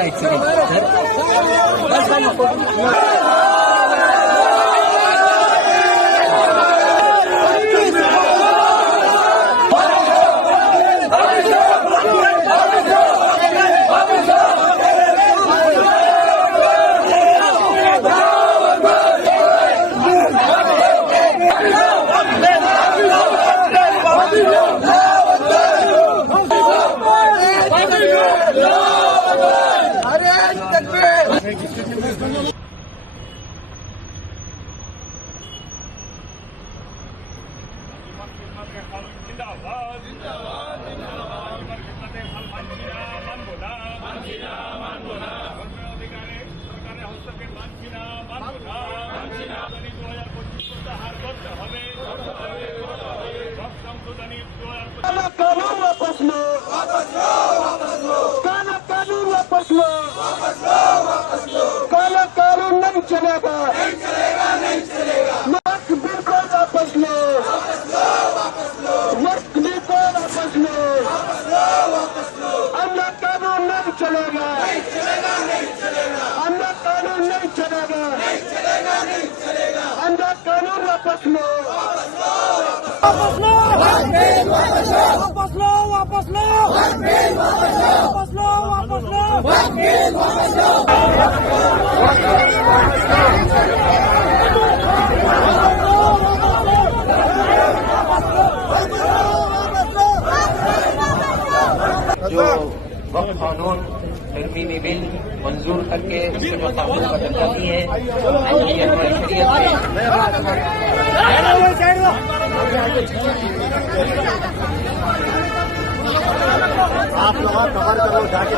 एक सेकंड कानून वापस लो, काला कानून वापस लो, काला कानून नहीं चलेगा, वक्त बिल्कुल वापस लो, वक्त बिल्कुल वापस लो, अन्ना कानून नहीं चलेगा, अन्ना कानून नहीं चलेगा, अन्ना कानून वापस लो, वापस लो, वापस लो, वापस लो, वापस लो, वापस लो, वापस लो। जो वक्त कानून तरमीमी बिल मंजूर करके उसको जो कानून का दर्जा दी है आप लोग कवर करो जाके